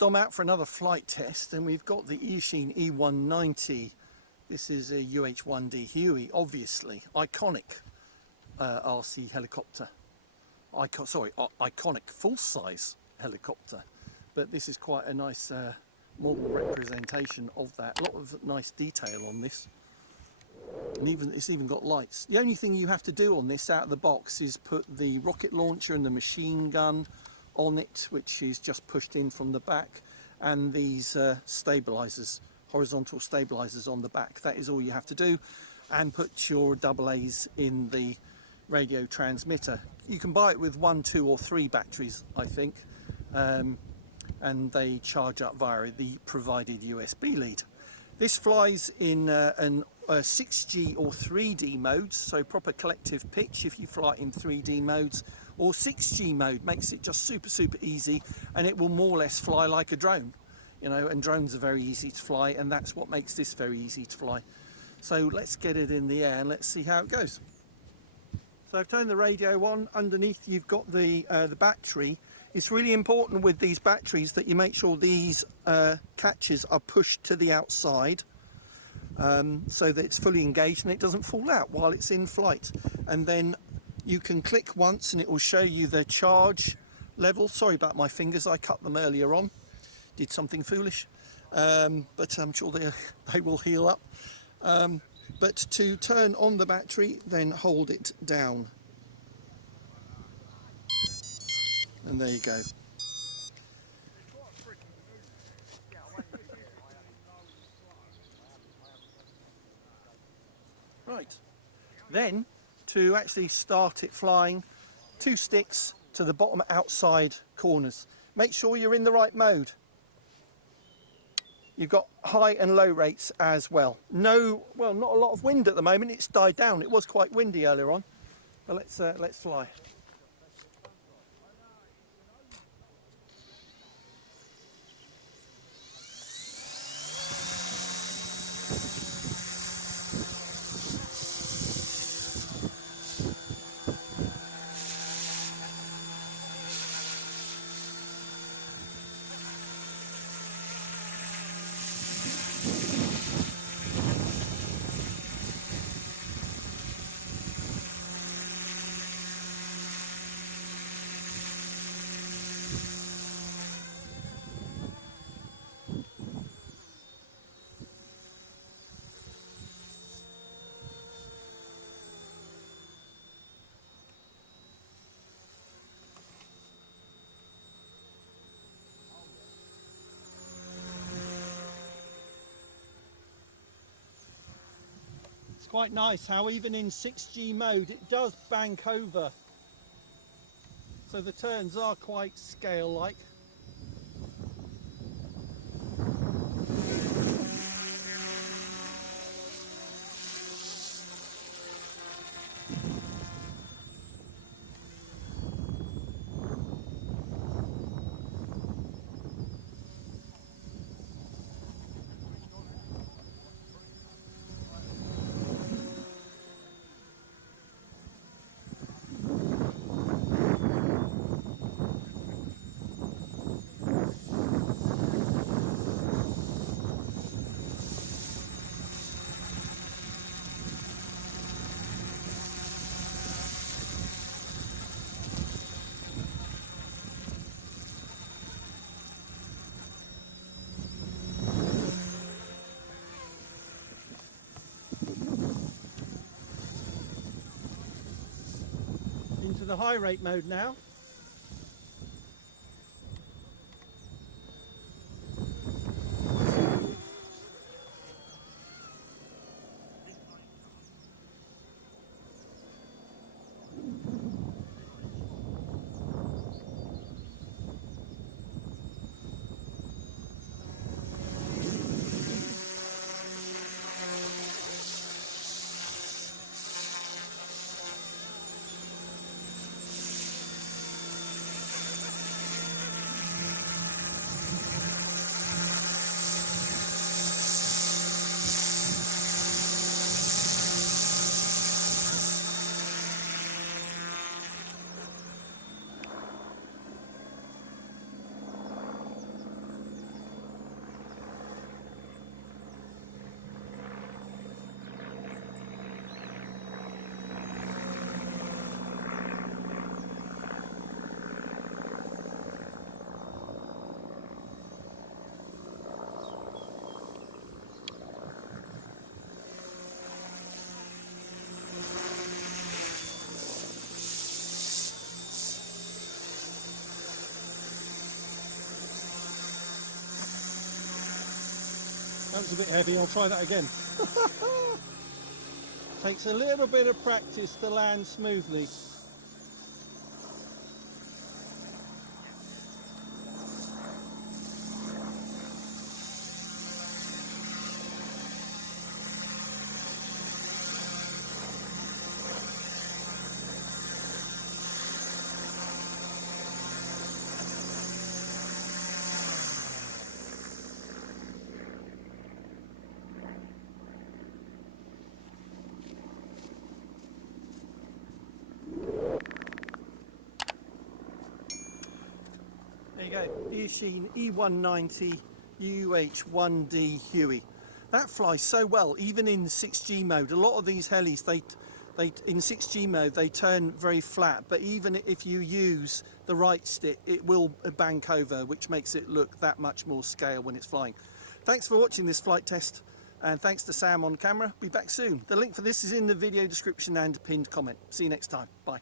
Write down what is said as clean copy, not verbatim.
Dom out for another flight test, and we've got the Eachine E190. This is a UH-1D HUEY, obviously iconic RC helicopter. Iconic full-size helicopter. But this is quite a nice model representation of that. A lot of nice detail on this, and it's even got lights. The only thing you have to do on this out of the box is put the rocket launcher and the machine gun on it, which is just pushed in from the back, and these stabilizers, horizontal stabilizers on the back. That is all you have to do, and put your AA's in the radio transmitter. You can buy it with 1, 2 or 3 batteries, I think, and they charge up via the provided USB lead. This flies in a 6G or 3D modes, so proper collective pitch if you fly in 3D modes, or 6G mode makes it just super easy, and it will more or less fly like a drone, you know, and drones are very easy to fly, and that's what makes this very easy to fly. So let's get it in the air and let's see how it goes. So I've turned the radio on. Underneath you've got the battery. It's really important with these batteries that you make sure these catches are pushed to the outside, so that it's fully engaged and it doesn't fall out while it's in flight. And then you can click once and it will show you the charge level. Sorry about my fingers, I cut them earlier on, did something foolish, but I'm sure they will heal up. But to turn on the battery, then hold it down, and there you go. Right, then to actually start it flying, 2 sticks to the bottom outside corners. Make sure you're in the right mode. You've got high and low rates as well. Not a lot of wind at the moment. It's died down. It was quite windy earlier on, but let's fly. Quite nice how even in 6G mode it does bank over, so the turns are quite scale like. Into the high rate mode now. That was a bit heavy, I'll try that again. Takes a little bit of practice to land smoothly. There you go, Eachine E190 UH-1 HUEY. That flies so well, even in 6G mode. A lot of these helis, they in 6G mode, they turn very flat, but even if you use the right stick, it will bank over, which makes it look that much more scale when it's flying. Thanks for watching this flight test, and thanks to Sam on camera. Be back soon. The link for this is in the video description and pinned comment. See you next time. Bye.